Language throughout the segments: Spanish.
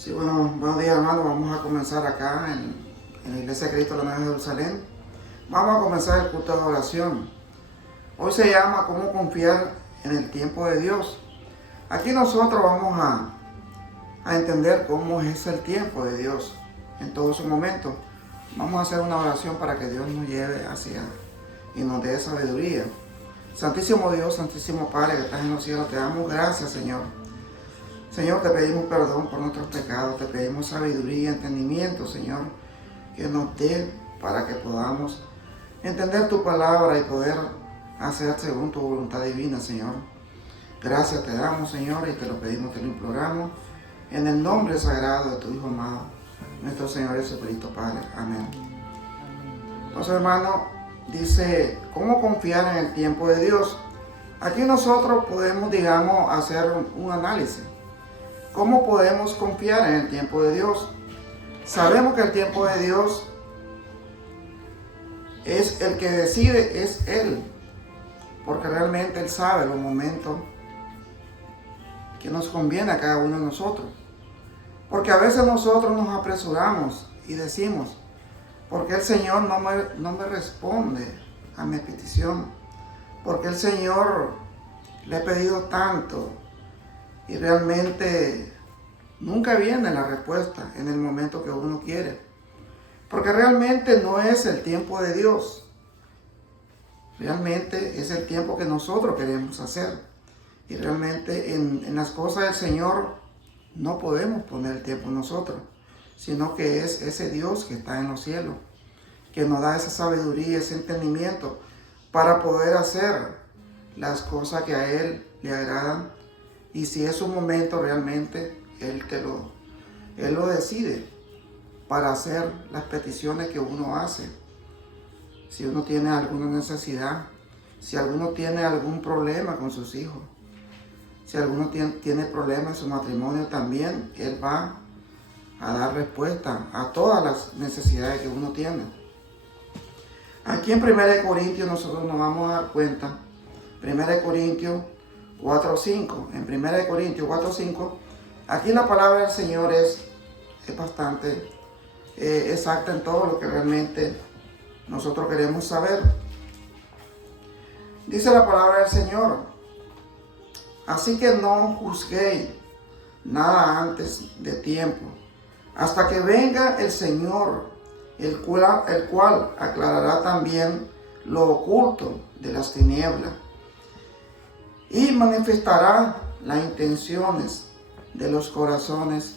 Sí, bueno, buenos días hermanos. Vamos a comenzar acá en la Iglesia de Cristo de la Nueva Jerusalén. Vamos a comenzar el culto de oración. Hoy se llama ¿Cómo confiar en el tiempo de Dios? Aquí nosotros vamos a entender cómo es el tiempo de Dios en todo su momento. Vamos a hacer una oración para que Dios nos lleve hacia y nos dé sabiduría. Santísimo Dios, Santísimo Padre que estás en los cielos, te damos gracias, Señor. Señor, te pedimos perdón por nuestros pecados, te pedimos sabiduría, entendimiento, Señor, que nos dé para que podamos entender tu palabra y poder hacer según tu voluntad divina, Señor. Gracias te damos, Señor, y te lo pedimos, te lo imploramos, en el nombre sagrado de tu Hijo amado, nuestro Señor Jesucristo, Padre. Amén. Entonces, hermano, dice, ¿cómo confiar en el tiempo de Dios? Aquí nosotros podemos, digamos, hacer un análisis. ¿Cómo podemos confiar en el tiempo de Dios? Sabemos que el tiempo de Dios es el que decide, es Él, porque realmente Él sabe los momentos que nos conviene a cada uno de nosotros. Porque a veces nosotros nos apresuramos y decimos, porque el Señor no me responde a mi petición, porque el Señor le he pedido tanto y realmente nunca viene la respuesta en el momento que uno quiere. Porque realmente no es el tiempo de Dios. Realmente es el tiempo que nosotros queremos hacer. Y realmente en las cosas del Señor no podemos poner el tiempo nosotros, sino que es ese Dios que está en los cielos, que nos da esa sabiduría, ese entendimiento para poder hacer las cosas que a Él le agradan. Y si es un momento realmente, Él lo decide para hacer las peticiones que uno hace. Si uno tiene alguna necesidad, si alguno tiene algún problema con sus hijos, si alguno tiene problemas en su matrimonio también, Él va a dar respuesta a todas las necesidades que uno tiene. Aquí en 1 Corintios nosotros nos vamos a dar cuenta, 1 Corintios 4:5, en 1 Corintios 4:5, aquí la palabra del Señor es bastante exacta en todo lo que realmente nosotros queremos saber. Dice la palabra del Señor, así que no juzguéis nada antes de tiempo, hasta que venga el Señor, el cual aclarará también lo oculto de las tinieblas y manifestará las intenciones de los corazones.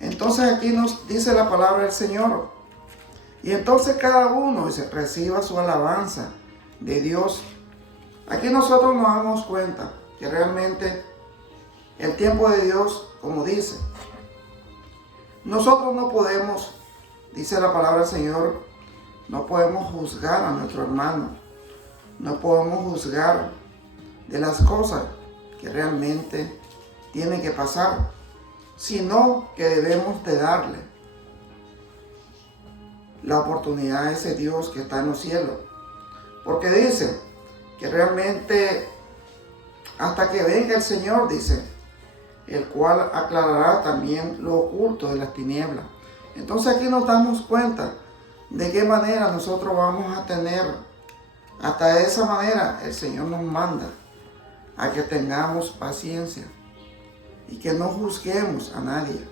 Entonces aquí nos dice la palabra del Señor. Y entonces cada uno reciba su alabanza de Dios. Aquí nosotros nos damos cuenta que realmente el tiempo de Dios, como dice, nosotros no podemos, dice la palabra del Señor, no podemos juzgar a nuestro hermano. No podemos juzgar de las cosas que realmente tienen que pasar, sino que debemos de darle la oportunidad a ese Dios que está en los cielos. Porque dice que realmente hasta que venga el Señor, dice, el cual aclarará también lo oculto de las tinieblas. Entonces aquí nos damos cuenta de qué manera nosotros vamos a tener, hasta esa manera el Señor nos manda a que tengamos paciencia y que no juzguemos a nadie,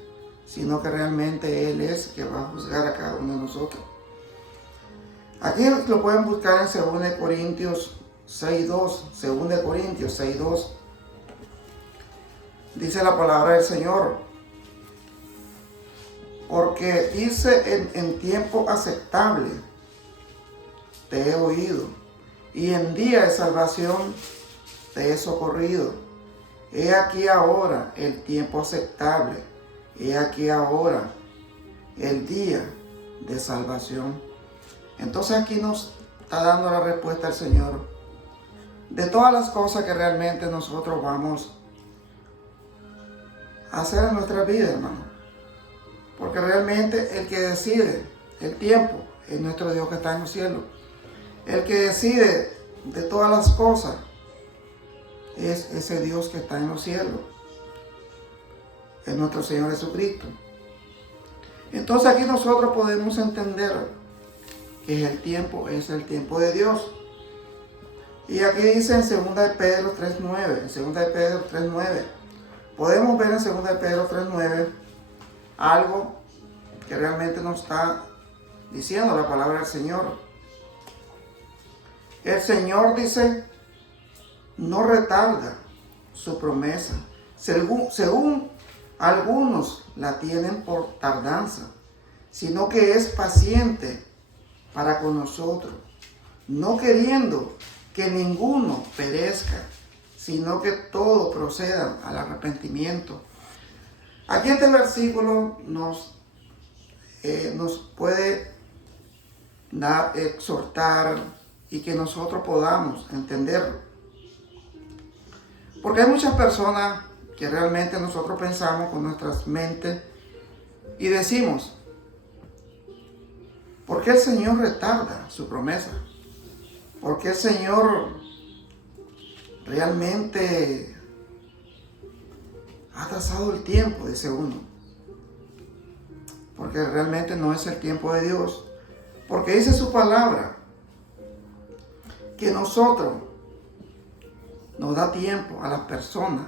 sino que realmente Él es el que va a juzgar a cada uno de nosotros. Aquí lo pueden buscar en 2 Corintios 6:2, 2 Corintios 6:2. Dice la palabra del Señor, porque dice en tiempo aceptable te he oído, y en día de salvación te he socorrido. He aquí ahora el tiempo aceptable, he aquí ahora el día de salvación. Entonces aquí nos está dando la respuesta el Señor de todas las cosas que realmente nosotros vamos a hacer en nuestra vida, hermano. Porque realmente el que decide el tiempo es nuestro Dios que está en los cielos. El que decide de todas las cosas es ese Dios que está en los cielos. Es nuestro Señor Jesucristo. Entonces aquí nosotros podemos entender que el tiempo es el tiempo de Dios. Y aquí dice en 2 de Pedro 3.9, en 2 de Pedro 3.9, podemos ver en 2 de Pedro 3.9 algo que realmente nos está diciendo la palabra del Señor. El Señor dice, no retarda su promesa, según algunos la tienen por tardanza, sino que es paciente para con nosotros, no queriendo que ninguno perezca, sino que todos procedan al arrepentimiento. Aquí este versículo nos puede exhortar y que nosotros podamos entenderlo. Porque hay muchas personas que realmente nosotros pensamos con nuestras mentes y decimos, ¿por qué el Señor retarda su promesa? ¿Por qué el Señor realmente ha atrasado el tiempo? Dice uno. Porque realmente no es el tiempo de Dios. Porque dice su palabra que nosotros nos da tiempo a las personas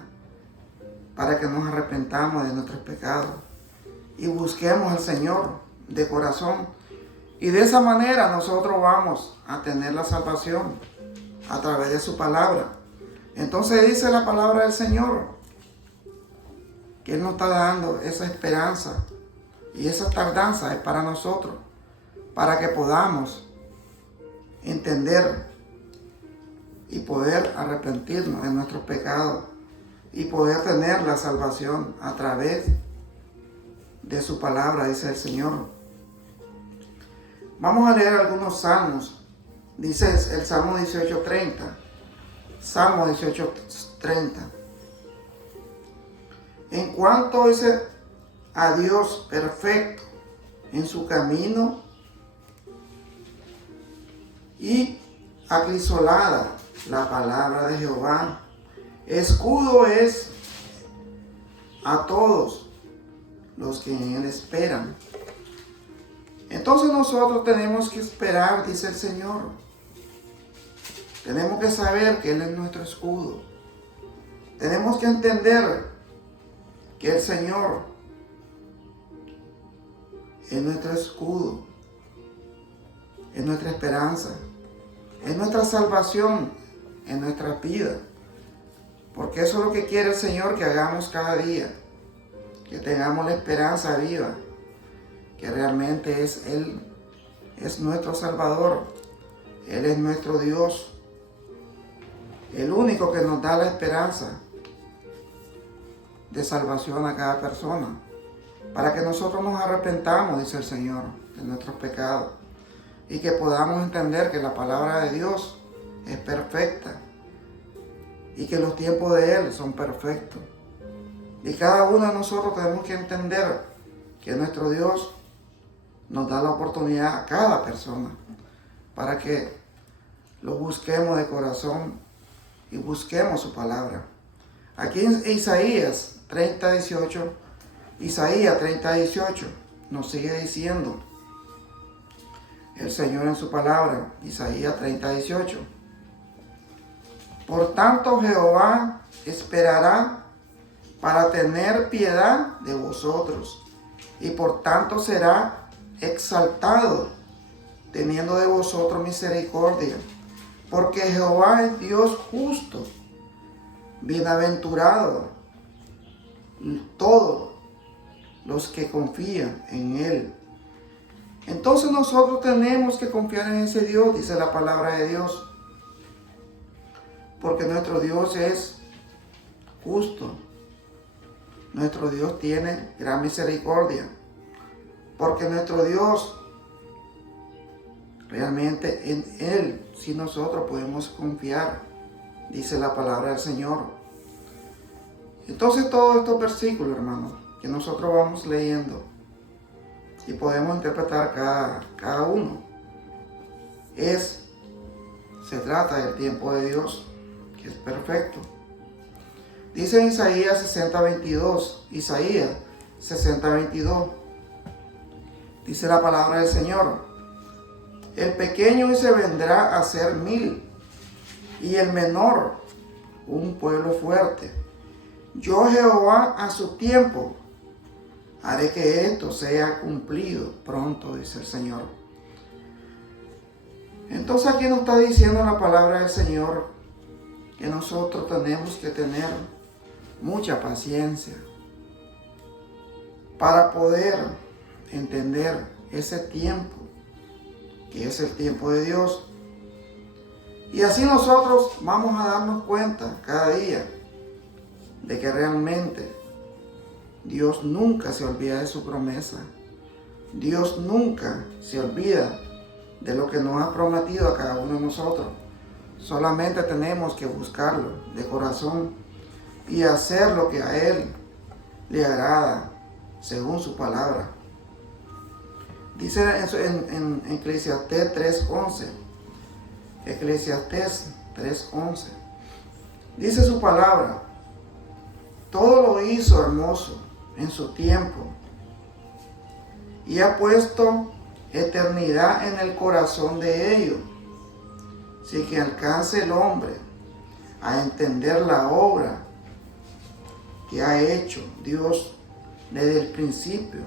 para que nos arrepentamos de nuestros pecados y busquemos al Señor de corazón. Y de esa manera nosotros vamos a tener la salvación a través de su palabra. Entonces dice la palabra del Señor que Él nos está dando esa esperanza y esa tardanza es para nosotros, para que podamos entender y poder arrepentirnos de nuestros pecados y poder tener la salvación a través de su palabra, dice el Señor. Vamos a leer algunos salmos. Dice el Salmo 18:30. Salmo 18:30. En cuanto dice a Dios perfecto en su camino y acrisolada la palabra de Jehová, escudo es a todos los que en él esperan. Entonces nosotros tenemos que esperar, dice el Señor. Tenemos que saber que Él es nuestro escudo. Tenemos que entender que el Señor es nuestro escudo, es nuestra esperanza, es nuestra salvación en nuestra vida. Porque eso es lo que quiere el Señor que hagamos cada día, que tengamos la esperanza viva, que realmente es Él, es nuestro Salvador, Él es nuestro Dios, el único que nos da la esperanza de salvación a cada persona, para que nosotros nos arrepentamos, dice el Señor, de nuestros pecados, y que podamos entender que la palabra de Dios es perfecta, y que los tiempos de Él son perfectos. Y cada uno de nosotros tenemos que entender que nuestro Dios nos da la oportunidad a cada persona para que lo busquemos de corazón y busquemos su palabra. Aquí en Isaías 30:18, Isaías 30:18 nos sigue diciendo el Señor en su palabra, Isaías 30:18. Por tanto Jehová esperará para tener piedad de vosotros, y por tanto será exaltado, teniendo de vosotros misericordia, porque Jehová es Dios justo, bienaventurado todos los que confían en Él. Entonces nosotros tenemos que confiar en ese Dios, dice la palabra de Dios, porque nuestro Dios es justo, nuestro Dios tiene gran misericordia, porque nuestro Dios, realmente en Él, si nosotros podemos confiar, dice la palabra del Señor. Entonces todos estos versículos, hermanos, que nosotros vamos leyendo y podemos interpretar cada uno, se trata del tiempo de Dios, que es perfecto. Dice en Isaías 60:22, Isaías 60:22, Dice la palabra del Señor: el pequeño se vendrá a ser 1000, y el menor un pueblo fuerte. Yo, Jehová, a su tiempo haré que esto sea cumplido pronto, dice el Señor. Entonces aquí nos está diciendo la palabra del Señor que nosotros tenemos que tener mucha paciencia para poder entender ese tiempo, que es el tiempo de Dios. Y así nosotros vamos a darnos cuenta cada día de que realmente Dios nunca se olvida de su promesa. Dios nunca se olvida de lo que nos ha prometido a cada uno de nosotros. Solamente tenemos que buscarlo de corazón y hacer lo que a Él le agrada según su palabra. Dice en Eclesiastés 3:11. Eclesiastés 3:11. Dice su palabra: todo lo hizo hermoso en su tiempo, y ha puesto eternidad en el corazón de ellos, sin que alcance el hombre a entender la obra que ha hecho Dios desde el principio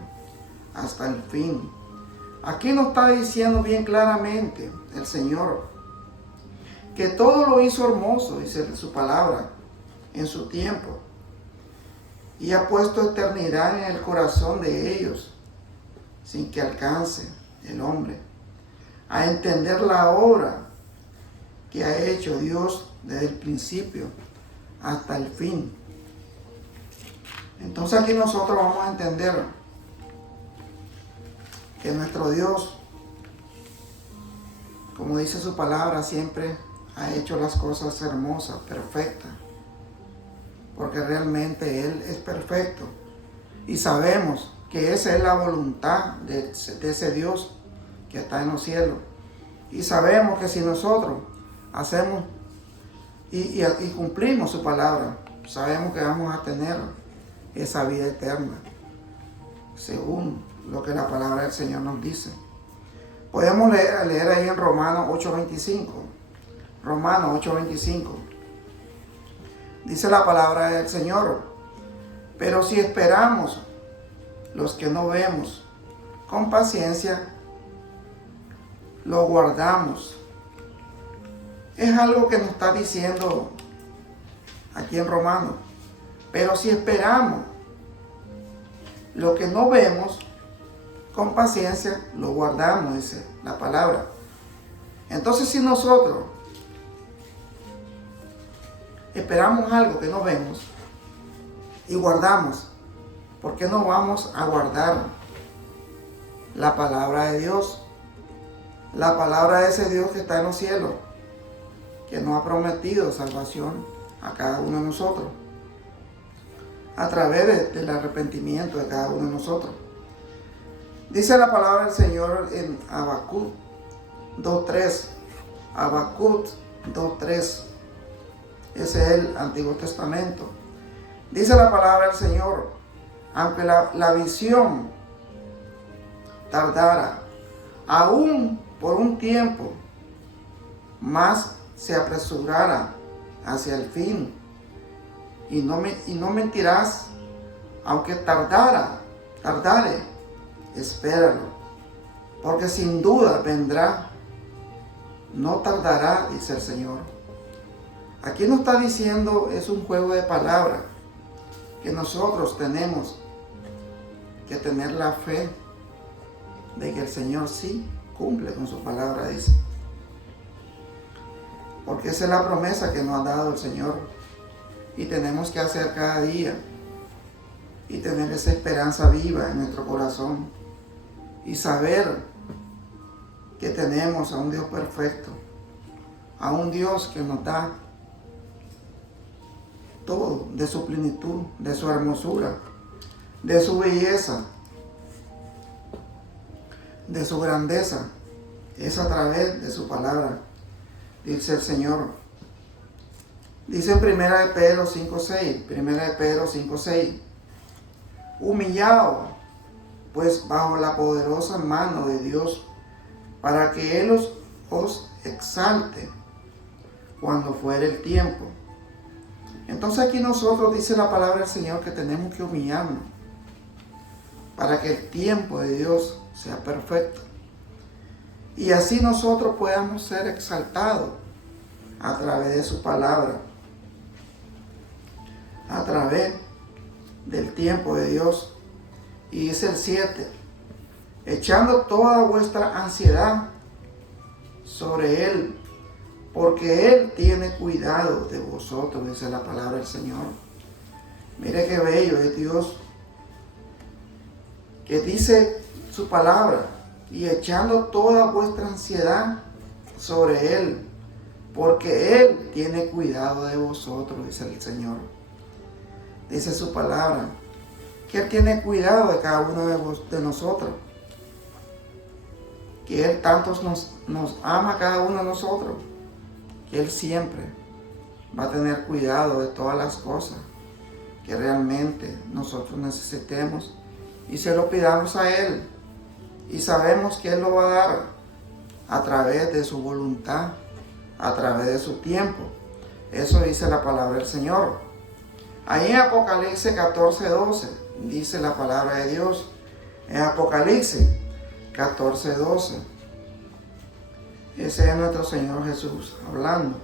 hasta el fin. Aquí nos está diciendo bien claramente el Señor que todo lo hizo hermoso, dice su palabra, en su tiempo, y ha puesto eternidad en el corazón de ellos, sin que alcance el hombre a entender la obra que ha hecho Dios desde el principio hasta el fin. Entonces aquí nosotros vamos a entender que nuestro Dios, como dice su palabra, siempre ha hecho las cosas hermosas, perfectas, porque realmente Él es perfecto, y sabemos que esa es la voluntad de ese Dios que está en los cielos. Y sabemos que si nosotros hacemos y cumplimos su palabra, sabemos que vamos a tener esa vida eterna, según lo que la palabra del Señor nos dice. Podemos leer ahí en Romanos 8:25. Romanos 8:25. Dice la palabra del Señor: pero si esperamos los que no vemos, con paciencia lo guardamos. Es algo que nos está diciendo aquí en Romanos. Pero si esperamos lo que no vemos, con paciencia lo guardamos, dice la palabra. Entonces, si nosotros esperamos algo que no vemos y guardamos, ¿por qué no vamos a guardar la palabra de Dios? La palabra de ese Dios que está en los cielos, que nos ha prometido salvación a cada uno de nosotros, a través del arrepentimiento de cada uno de nosotros. Dice la palabra del Señor en Habacuc 2:3. Habacuc 2:3. Ese es el Antiguo Testamento. Dice la palabra del Señor: aunque la visión tardara, aún por un tiempo, más se apresurara hacia el fin. Y no mentirás, aunque tardare, espéralo, porque sin duda vendrá, no tardará, dice el Señor. Aquí nos está diciendo, es un juego de palabras, que nosotros tenemos que tener la fe de que el Señor sí cumple con su palabra, dice. Porque esa es la promesa que nos ha dado el Señor, y tenemos que hacer cada día y tener esa esperanza viva en nuestro corazón y saber que tenemos a un Dios perfecto, a un Dios que nos da todo de su plenitud, de su hermosura, de su belleza, de su grandeza. Es a través de su palabra, dice el Señor. Dice en 1 Pedro 5:6, 1 Pedro 5:6, humillaos pues bajo la poderosa mano de Dios, para que Él os exalte cuando fuere el tiempo. Entonces aquí nosotros dice la palabra del Señor que tenemos que humillarnos para que el tiempo de Dios sea perfecto. Y así nosotros podamos ser exaltados a través de su palabra, a través del tiempo de Dios. Y dice el 7, echando toda vuestra ansiedad sobre Él, porque Él tiene cuidado de vosotros, dice la palabra del Señor. Mire qué bello es Dios, que dice su palabra, y echando toda vuestra ansiedad sobre Él, porque Él tiene cuidado de vosotros, dice el Señor. Dice su palabra, que Él tiene cuidado de cada uno de nosotros, que Él tanto nos ama a cada uno de nosotros, que Él siempre va a tener cuidado de todas las cosas que realmente nosotros necesitemos y se lo pidamos a Él. Y sabemos que Él lo va a dar a través de su voluntad, a través de su tiempo. Eso dice la palabra del Señor. Ahí en Apocalipsis 14:12 dice la palabra de Dios. En Apocalipsis 14:12. Ese es nuestro Señor Jesús hablando.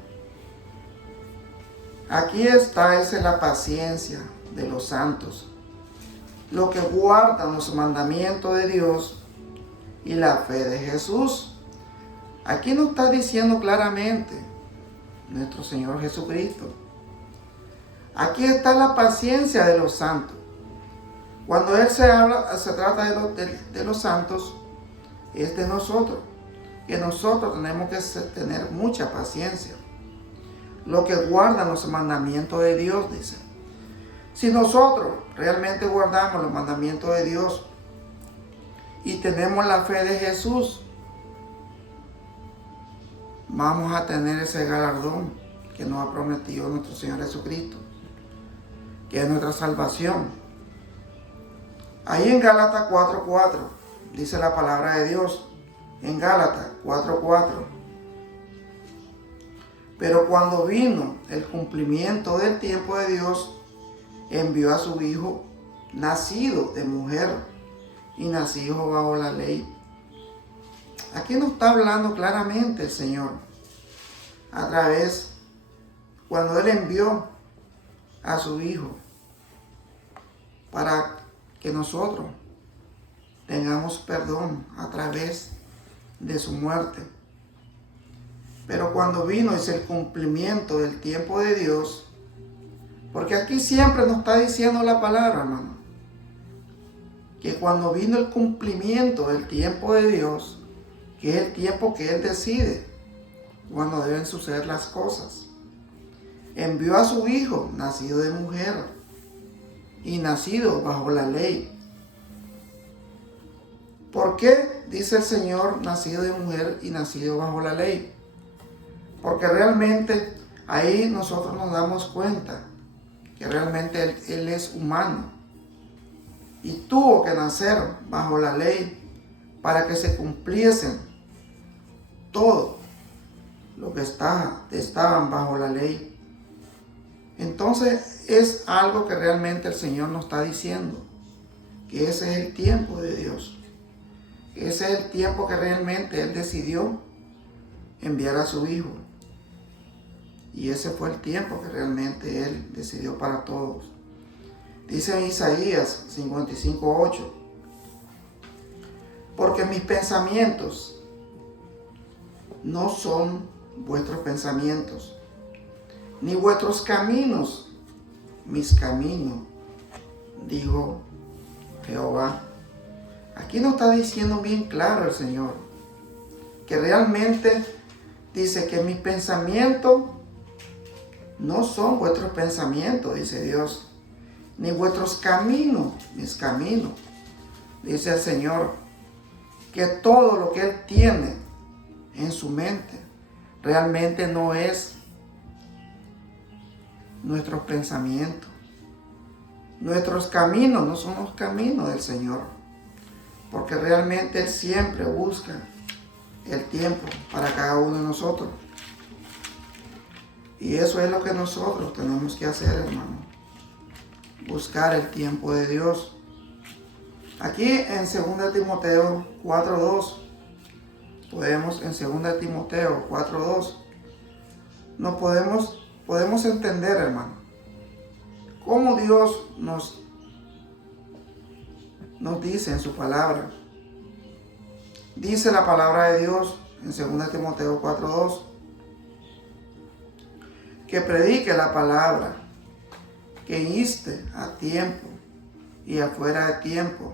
Aquí está, esa es la paciencia de los santos, los que guardan los mandamientos de Dios y la fe de Jesús. Aquí nos está diciendo claramente nuestro Señor Jesucristo. Aquí está la paciencia de los santos. Cuando Él se trata de los santos, es de nosotros. Que nosotros tenemos que tener mucha paciencia. Los que guardan los mandamientos de Dios, dice. Si nosotros realmente guardamos los mandamientos de Dios y tenemos la fe de Jesús, vamos a tener ese galardón que nos ha prometido nuestro Señor Jesucristo, que es nuestra salvación. Ahí en Gálatas 4:4 dice la palabra de Dios. En Gálatas 4:4. Pero cuando vino el cumplimiento del tiempo de Dios, envió a su Hijo, nacido de mujer y nacido bajo la ley. Aquí nos está hablando claramente el Señor, a través, cuando Él envió a su Hijo, para que nosotros tengamos perdón a través de su muerte. Pero cuando vino es el cumplimiento del tiempo de Dios, porque aquí siempre nos está diciendo la palabra, hermano, que cuando vino el cumplimiento del tiempo de Dios, que es el tiempo que Él decide cuando deben suceder las cosas, envió a su Hijo, nacido de mujer y nacido bajo la ley. ¿Por qué dice el Señor nacido de mujer y nacido bajo la ley? Porque realmente ahí nosotros nos damos cuenta que realmente Él es humano y tuvo que nacer bajo la ley para que se cumpliesen todo lo que estaban bajo la ley. Entonces es algo que realmente el Señor nos está diciendo, que ese es el tiempo de Dios. Ese es el tiempo que realmente Él decidió enviar a su Hijo. Y ese fue el tiempo que realmente Él decidió para todos. Dice en Isaías 55:8, porque mis pensamientos no son vuestros pensamientos, ni vuestros caminos mis caminos, dijo Jehová. Aquí nos está diciendo bien claro el Señor, que realmente dice que mis pensamientos no son vuestros pensamientos, dice Dios, ni vuestros caminos, mis caminos, dice el Señor, que todo lo que Él tiene en su mente realmente no es nuestros pensamientos. Nuestros caminos no son los caminos del Señor. porque realmente Él siempre busca el tiempo para cada uno de nosotros. Y eso es lo que nosotros tenemos que hacer, hermano. Buscar el tiempo de Dios. Aquí en 2 Timoteo 4:2, en 2 Timoteo 4:2, nos podemos entender, hermano, cómo Dios nos dice en su palabra. Dice la palabra de Dios en 2 Timoteo 4:2, que predique la palabra, que inste a tiempo y afuera de tiempo,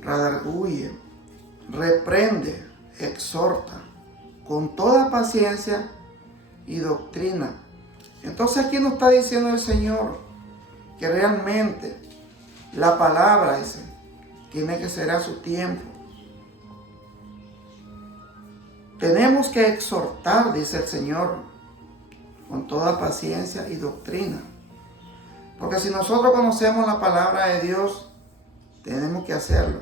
redarguye, reprende, exhorta, con toda paciencia y doctrina. Entonces aquí nos está diciendo el Señor que realmente la palabra, dice, tiene que ser a su tiempo. Tenemos que exhortar, dice el Señor, con toda paciencia y doctrina. Porque si nosotros conocemos la palabra de Dios, tenemos que hacerlo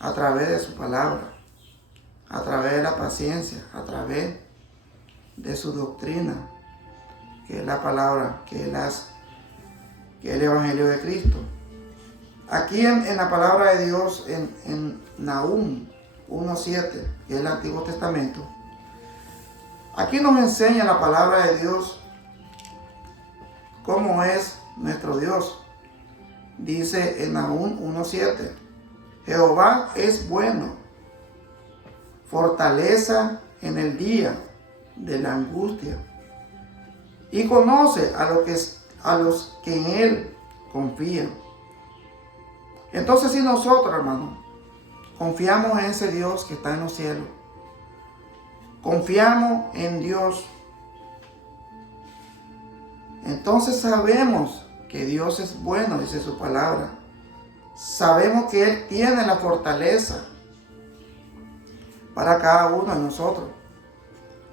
a través de su palabra, a través de la paciencia, a través de su doctrina, que es la palabra, que es el Evangelio de Cristo. Aquí en la palabra de Dios, en Nahum 1:7, que es el Antiguo Testamento, aquí nos enseña la palabra de Dios cómo es nuestro Dios. Dice en Nahum 1:7, Jehová es bueno, fortaleza en el día de la angustia, y conoce a los que en Él confían. Entonces, si nosotros, hermano, confiamos en ese Dios que está en los cielos, confiamos en Dios, entonces sabemos que Dios es bueno, dice su palabra. Sabemos que Él tiene la fortaleza para cada uno de nosotros,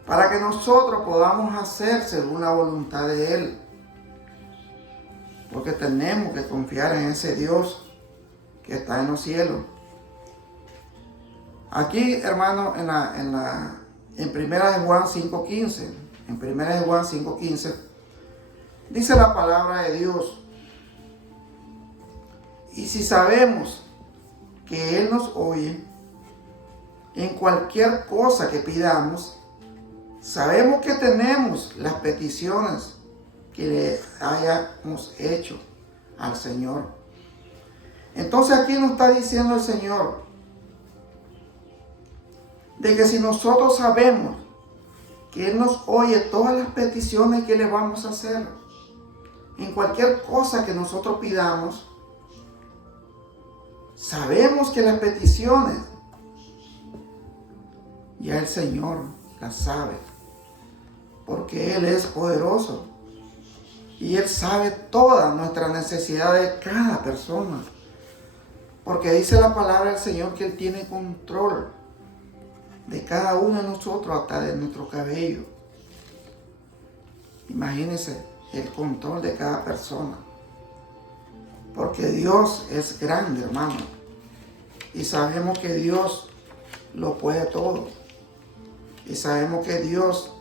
para que nosotros podamos hacer según la voluntad de Él. Porque tenemos que confiar en ese Dios que está en los cielos. Aquí, hermano, en Primera de Juan 5:15, en Primera de Juan 5:15, dice la palabra de Dios: y si sabemos que Él nos oye en cualquier cosa que pidamos, sabemos que tenemos las peticiones que le hayamos hecho al Señor. Entonces aquí nos está diciendo el Señor de que si nosotros sabemos que Él nos oye todas las peticiones que le vamos a hacer, en cualquier cosa que nosotros pidamos, sabemos que las peticiones ya el Señor las sabe, porque Él es poderoso y Él sabe todas nuestras necesidades de cada persona, porque dice la palabra del Señor que Él tiene control de cada uno de nosotros, hasta de nuestro cabello. Imagínense el control de cada persona, porque Dios es grande, hermano, y sabemos que Dios lo puede todo, y sabemos que Dios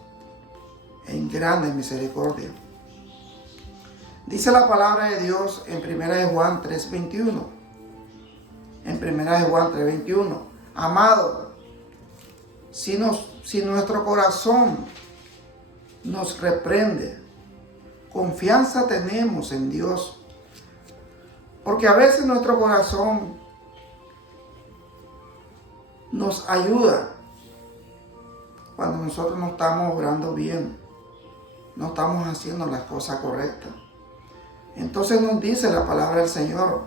es grande en misericordia. Dice la palabra de Dios en 1 de Juan 3:21, en 1 de Juan 3:21, amado, si nuestro corazón nos reprende, confianza tenemos en Dios. Porque a veces nuestro corazón nos ayuda cuando nosotros no estamos obrando bien, no estamos haciendo las cosas correctas. Entonces nos dice la palabra del Señor,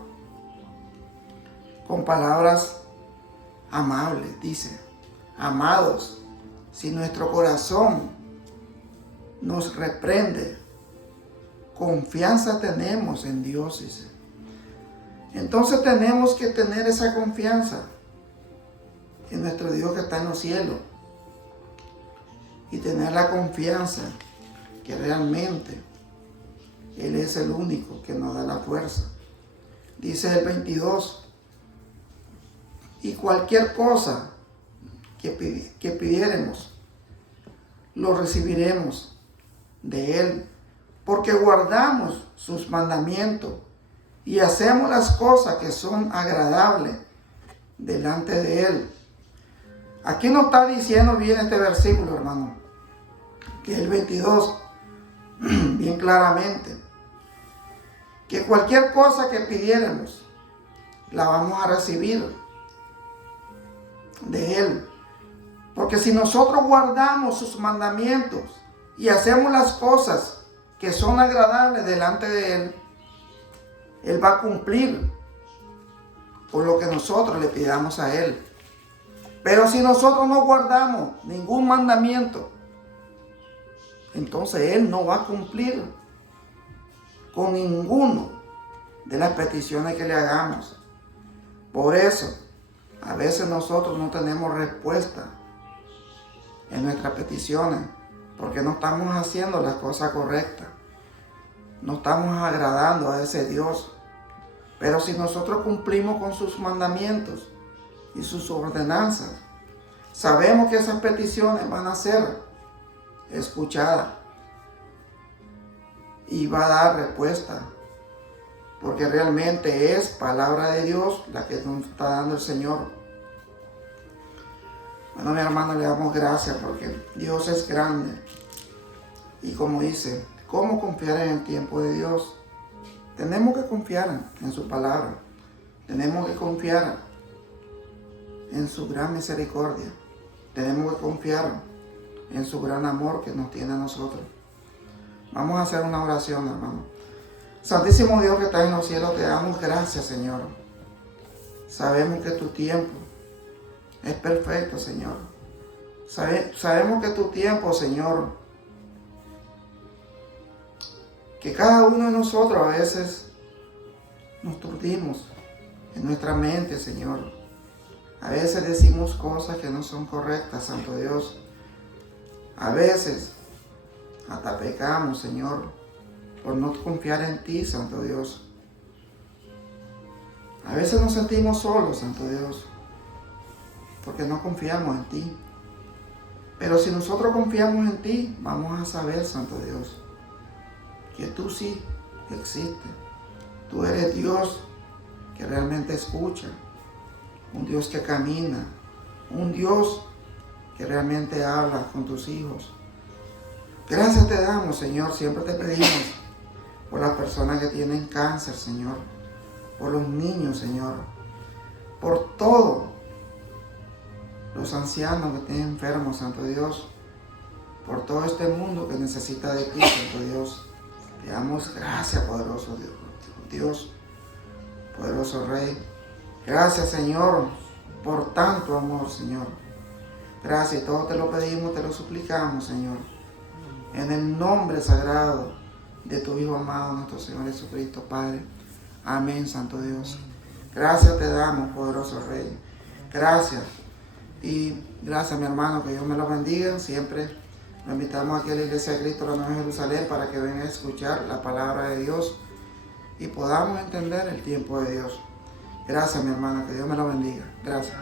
con palabras amables, dice: amados, si nuestro corazón nos reprende, confianza tenemos en Dios, dice. Entonces tenemos que tener esa confianza en nuestro Dios que está en los cielos, y tener la confianza que realmente Él es el único que nos da la fuerza Dice el 22, y cualquier cosa que pidiéremos, lo recibiremos de Él, porque guardamos sus mandamientos y hacemos las cosas que son agradables delante de Él. Aquí nos está diciendo bien este versículo, hermano, que el 22, bien claramente, que cualquier cosa que pidiéramos, la vamos a recibir de Él. Porque si nosotros guardamos sus mandamientos y hacemos las cosas que son agradables delante de Él, Él va a cumplir por lo que nosotros le pidamos a Él. Pero si nosotros no guardamos ningún mandamiento, entonces Él no va a cumplir con ninguno de las peticiones que le hagamos. Por eso, a veces nosotros no tenemos respuesta en nuestras peticiones, porque no estamos haciendo las cosas correctas. No estamos agradando a ese Dios. Pero si nosotros cumplimos con sus mandamientos y sus ordenanzas, sabemos que esas peticiones van a ser escuchadas y va a dar respuesta, porque realmente es palabra de Dios la que nos está dando el Señor. Bueno, mi hermano, le damos gracias porque Dios es grande. Y como dice, ¿cómo confiar en el tiempo de Dios? Tenemos que confiar en su palabra. Tenemos que confiar en su gran misericordia. Tenemos que confiar en su gran amor que nos tiene a nosotros. Vamos a hacer una oración, hermano. Santísimo Dios que estás en los cielos, te damos gracias, Señor. Sabemos que tu tiempo es perfecto, Señor. Sabemos que tu tiempo, Señor, que cada uno de nosotros a veces nos turdimos en nuestra mente, Señor. A veces decimos cosas que no son correctas, Santo Dios. A veces hasta pecamos, Señor, por no confiar en ti, Santo Dios. A veces nos sentimos solos, Santo Dios, porque no confiamos en ti. Pero si nosotros confiamos en ti, vamos a saber, Santo Dios, que tú sí existes. Tú eres Dios que realmente escucha, un Dios que camina, un Dios que realmente habla con tus hijos. Gracias te damos, Señor. Siempre te pedimos por las personas que tienen cáncer, Señor, por los niños, Señor, por todos los ancianos que estén enfermos, Santo Dios, por todo este mundo que necesita de ti, Santo Dios. Te damos gracias, poderoso Dios, poderoso Rey. Gracias, Señor, por tanto amor, Señor. Gracias, todo te lo pedimos, te lo suplicamos, Señor, en el nombre sagrado de tu Hijo amado, nuestro Señor Jesucristo, Padre. Amén, Santo Dios. Gracias te damos, poderoso Rey. Gracias. Y gracias, mi hermano, que Dios me lo bendiga. Siempre lo invitamos aquí a la Iglesia de Cristo, la Nueva Jerusalén, para que vengan a escuchar la palabra de Dios y podamos entender el tiempo de Dios. Gracias, mi hermano, que Dios me lo bendiga. Gracias.